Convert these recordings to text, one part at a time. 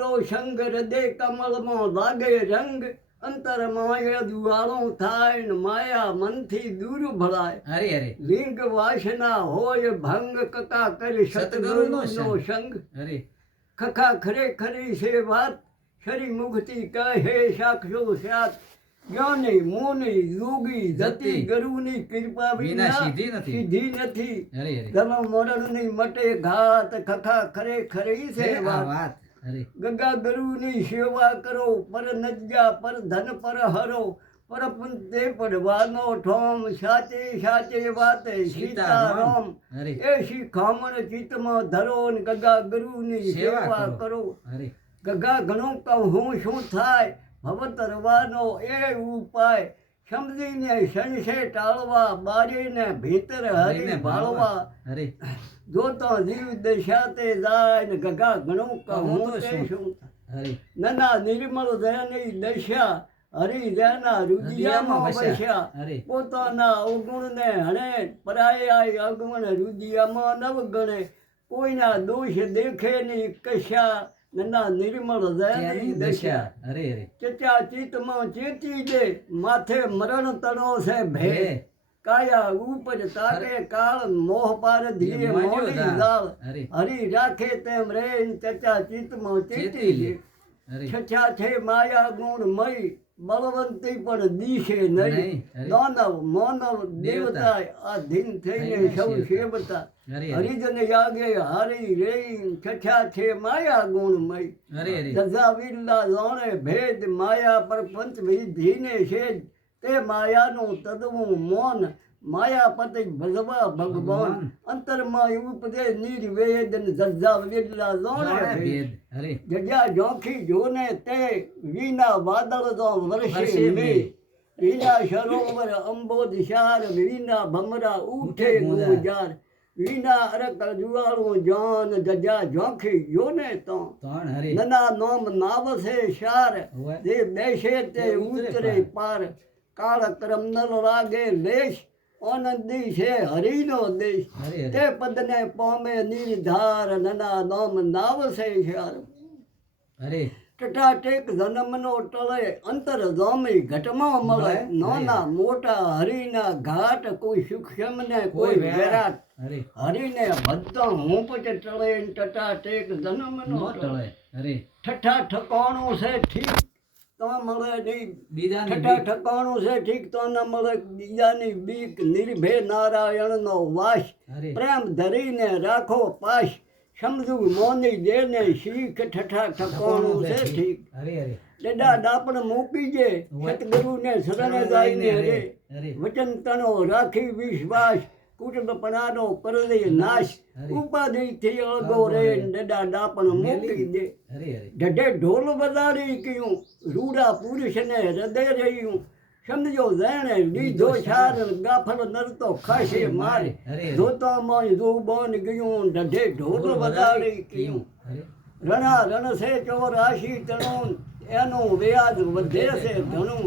ગુરુનો સંગ હૃદય કમળમાં લાગે રંગ. અંતર માયા દુવાળો થાય ને માયા મનથી દૂર ભળાય. હરે હરે. લિંગ વાસના હોય ભંગ કકા કરી સતગુરુ નો સંગ. હરે. અરે ખરે ખરી છે વાત. શરી મુક્તિ કહે સાક્ષો સાત. જ્ઞાની મોની યોગી જતી. ગરુની કૃપા વિના સિદ્ધિ નથી. ધર્મ મરણની મટે ઘાત. ખખા ખરે ખરી છે વાત. ગંગા ગુરુની સેવા કરો પર નજ્જા પર ધન પર હરો પર પુંતે પડવાનો ઠોમ સાચે સાચે વાતે સીતારામ. એ શિખામણ ચિત્તમાં ધરો ને ગંગા ગુરુની સેવા કરો. ગગા ઘણું કહું હું શું થાય? ભવ તરવાનો એ ઉપાય. સમજીને સંશે ટાળવા બારીને ભીતર હરી ભાળવા અરે. જોતો જીવ દશા તે જાય ને ગગા ઘણું કહું અરે. નના નિર્મળ દયાની દશા હરી દયાના રુદિયામાં વસ્યા. પોતાના અવગુણને હણે પરાયા અવગુણ રુદિયામાં નવ ગણે કોઈના દોષ દેખે નહીં કશા ચિત્તમાં ચેતી દે માથે મરણ તણો છે ભે ભે. કાયા ઉપજ તાકે કાળ મોહ પાર ધીરે મોડી. દાળ હરી રાખે તેમ રે ચચા ચિત્તમાં ચેતી લે. અરે. છે માયા ગુણ મય બળવંતી પણ દીશે નહીં. દાનવ માનવ દેવતા. આધીન થઈને સૌ સેવતા. હરિજન યાગે હરી રે છઠ્યા છે માયા ગુણ મય અરે અરે દજા વિરલા જાણે ભેદ માયા પર પંચ વિધિને છે તે માયાનું તદવું મૌન માયાપતિ ભજવા ભગવાન. ભગવાન. અંતરમાં ઉપદે નિર્વેદન દજા વેદલા લોણે જગ્યા જોખી જોને તે વિના વાદળ તો વર્ષે મે. વિના સરોવર અંબોદ શાર વિના ભમરા ઉઠે ઉઠે ગોજા. ગુજાર વિના અરક જુવાળું જાન જજા જોખી જોને તો. નના નોમ નાવસે શાર. જે બેસે તે ઉતરે પાર. કાળ કરમ નલ લાગે લેશ. આનંદી છે હરિનો દેશ તે પદને પામે નિર્ધાર નના નામ નાવસે શાર અરે ટટાટેક જન્મનો ટળે અંતર જામી ઘટમાં મળે. નાના મોટા હરિના ઘાટ કોઈ સૂક્ષ્મ ને કોઈ વિરાટ હરિને બધા હું પછી ટળે ટટા ટેક જન્મનો ટળે અરે ઠઠા ઠકાણો છે ઠીક તો મળે નહીં. બીજા ઠકાણું છે ઠીક તો ન મળે. બીજાની બીક નિર્ભય નારાયણનો વાસ. પ્રેમ ધરીને રાખો પાશ સમજુ મોની દેને શીખ ઠઠા ઠકાણું છે ઠીક. ડેડા દાપણ મૂકી જે સતગુરુને શરણે જાઈને રે વચન તણો રાખી વિશ્વાસ. કુટુંબપણાનો પરદય નાશ. ઉપાધિથી અળગો રે ડડા ડાપણ મૂકી દે. ઢઢે ઢોલ બજારી કયું રૂડા પુરુષને હૃદય રહ્યું. સમજો જેણે લીધો છાર ગાફલ નરતો ખાશે મારે. જોતામાં જોબન ગયું ઢઢે ઢોલ બજારી કયું રણા રણ છે ચોરાશી તણું એનું વ્યાજ વધે છે ઘણું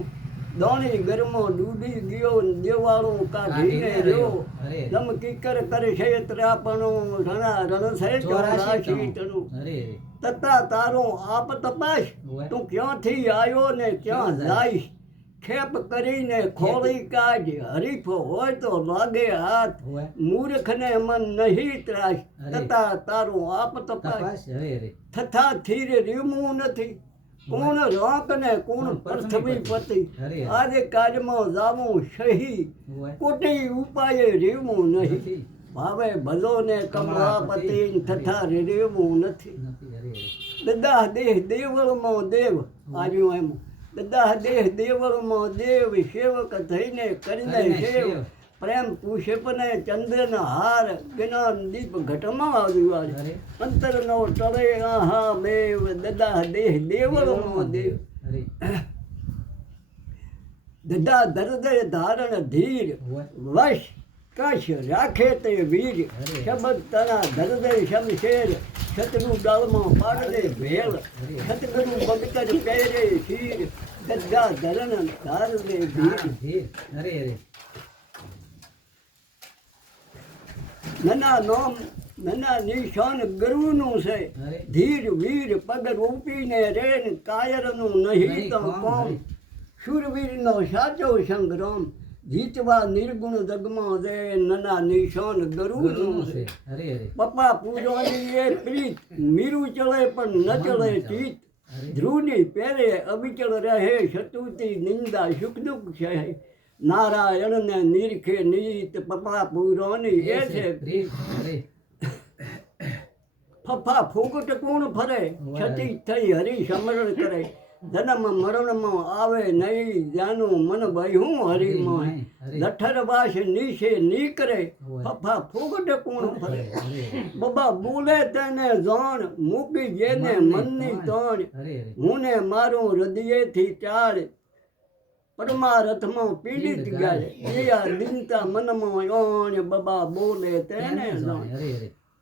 દોણી ગરમો ડૂબી ગયો દેવાળો કાઢીને રહ્યો. રહ્યો. કિકર કરે છે ત્રાપણું રણા છે ચોરાશી તણું અરે અરે. તતા તારો આપ તપાસ. તું ક્યાંથી આવ્યો ને ક્યાં જાય? ખેપ કરીને ખોળી કાઢ. હરીફ હોય તો લાગે હાથ. મૂર્ખ મૂર્ખને મન નહીં ત્રાસ તથા તારું આપ તપાસ. તથા થીરે રીમું નથી. કોણ રોક ને કોણ પ્રથમી પતિ. આજે કાજમાં જાવું સહી કોટી ઉપાય રેવું નહીં. ભાવે ભલો ને કમળાપતિ તથા રેવું નથી. દદા દેહ દેવળમાં દેવ. આવ્યું એમ. બધા દેહ દેવળમાં દેવ. સેવક થઈને કરીને સેવ. પ્રેમ પુષ્પને ચંદ્રનો હાર જ્ઞાન દીપ ઘટમાં આવ્યું. અંતરનો તળે આહા બેવ દદા દેહ દેવળમાં દેવ. દદા દર્દે ધારણ ધીર. વશ કશ રાખે તે વીર. શબ્દ તના દર્દે શમશેર શત્રુ ડાળમાં પાડે ભેળ. સતગુરુ ભગતર પહેરે શીર. દદા ધરણ ધારણે ધીર ધીર. અરે અરે. નના નામ નના નિશાન ગરુનું છે. ધીર વીર પગ રૂપીને રેન કાયરનું નહીં તો કોમ, શૂરવીરનો સાચો સંગ્રામ જીતવા નિર્ગુણ દગમાં દે નના નિશાન ગરુનું છે. પપ્પા પૂજવાની એ પ્રીત મીરું ચડે પણ ન ચડે ચીત ધ્રુવની પેરે અવિચળ રહે શતુતિ નિંદા સુખ દુઃખ છે. નારાયણને નિરખે નીત પપ્પા પૂરોની એ છે ફફા ફૂગટ કોણ ફરે? છતી થઈ હરી સમરણ કરે. જન્મ મરણમાં આવે નહીં જાનું મન બહું હરિમાં. લઠર વાસ નીશે નીકરે કરે ફફા ફૂગટ કોણ ફરે? બબા બોલે તેને જાણ મૂકી જેને મનની તાણ. હું ને મારું હૃદયેથી ચાર પરમારથમાં પીડિત ગાય એયા દિનતા મનમાં ઓણ બબા બોલે તેને જાણ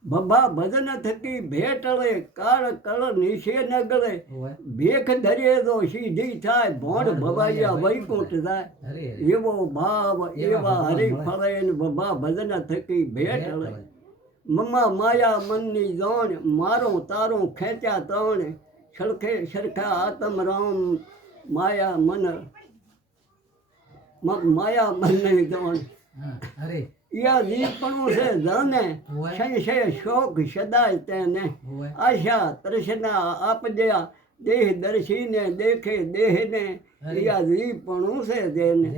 બબા ભજન થકી ભેટળે કાળ કળ નિશે ન ગળે. ભેખ ધરે તો સીધી થાય ભોણ ભવાઈયા વૈકુંઠ થાય એવો ભાવ એવા હરી. ફળે ને બબા ભજન થકી ભેટ મમ્મા માયા મનની જાણ મારો તારો ખેંચ્યા તણ. સરખે સરખા આતમ રામ માયા મન મ- માયા બંને અરે. યા દીપણું છે ઓય. સંશય શોક સદાય તેને. આશા તૃષ્ણા આપજ્યા દેહ દર્શીને દેખે દેહને. યા દીપણું છે તેને.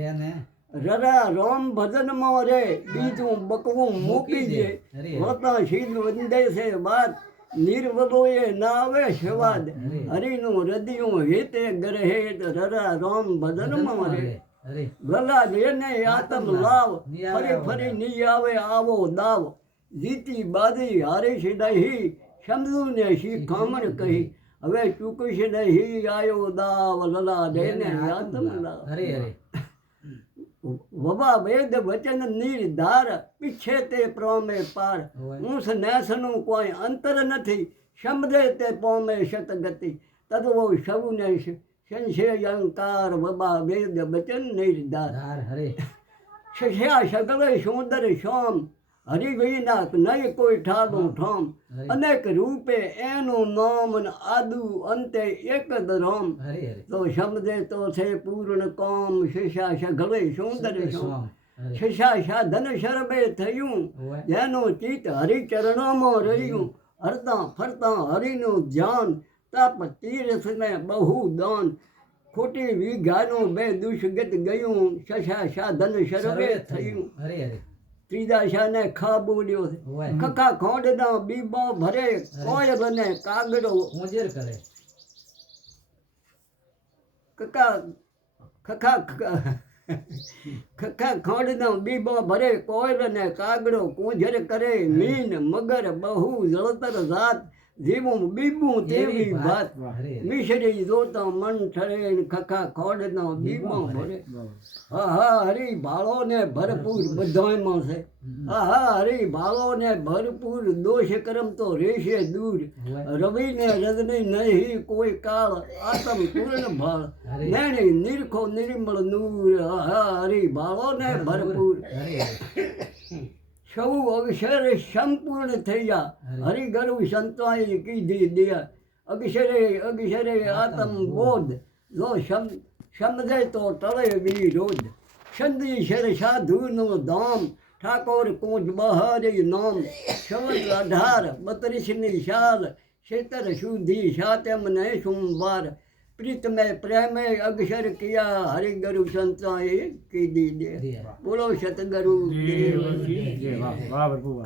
રરા રામ ભજનમાં રે બીજું બકવું મૂકી દે. હોતા શીલ વંદે છે વાત નિર્વલોએ ના આવે અરે. હરિનું હૃદયું હેતે ગ્રહે રરા રામ ભજનમાં રે. અરે ગલા જેને આતમ લાવ ફરી ફરી ની આવે આવો દાવ. જીતી બાદી હારીશ નહીં સમજુ ને કહી. હવે ચૂકીશ નહીં આયો દાવ લલા દેને આતમ લાવ. હરે અરે વબા વેદ વચન નિર્ધાર પીછે તે પ્રોમે પાર. ઊંસ નેસનું કોઈ અંતર નથી સમજે તે પોમે શતગતિ. તદવો સૌને સંશય અંકાર બબા વેદ વચન નિર્ધાર ધાર હરે. શશ્યા સગલે સુંદર શ્યામ હરિવિના નહીં કોઈ ઠાડું ઠામ. અનેક રૂપે એનું નામ આદુ અંતે એક જ રામ. તો શબ્દે તો છે પૂર્ણ કામ શિષા સઘળે સુંદર શ્યામ શિષા સાધન શરબે થયું. જેનું ચિત્ત હરિચરણોમાં રહ્યું. હરતા ફરતા હરિનું ધ્યાન તપ તીર્થને બહુ દોન. ખોટી વિઘાનું બે દુષ્ગત ગયું. શશા સાધન શરવે થયું. ત્રીજા શાને ખા બોલ્યો. ખખા ખોંડના બીબો ભરે. કોયલ બને કાગડો. ઉંજેર કરે. કકા ખખા ખખા ખોંડનો બીબો ભરે. કોયલ ને કાગડો કુંજર કરે. મીન મગર બહુ જળતર જાત. જીવું બીબું તેવી ભાત મિશ્રી જોતો મન ઠરે ખખા ખોડનો બીબો ભરે. હા હા હરી ભાળો ને ભરપૂર બધાયમાં છે હા હા હરી ભાળો ને ભરપૂર દોષ કરમ તો રેશે દૂર. રવિ ને રજની નહીં કોઈ કાળ આતમ પૂર્ણ ભાળ. નેણી નિરખો નિર્મળ નૂર. હા હા હરી ભાળો ને ભરપૂર સૌ અક્ષરે સંપૂર્ણ થયા. જા હરિગરુ સંતોએ કીધી દિયા અક્ષરે અક્ષરે આતમ બોધ લો સમ સમજે તો ટળે વિરોધ. સંદી શર સાધુનો ધામ. ઠાકોર કુંજ બહારી નામ. શબ્દ અઢાર બત્રીસની શાલ. શેતર સુધી સાતમ ને સોમવાર. પ્રીત મેં પ્રેમે અક્ષર કિયા હરિગરુ સંતોએ કીધી દે. બોલો સતગરુ દેવ વાહ વાહ.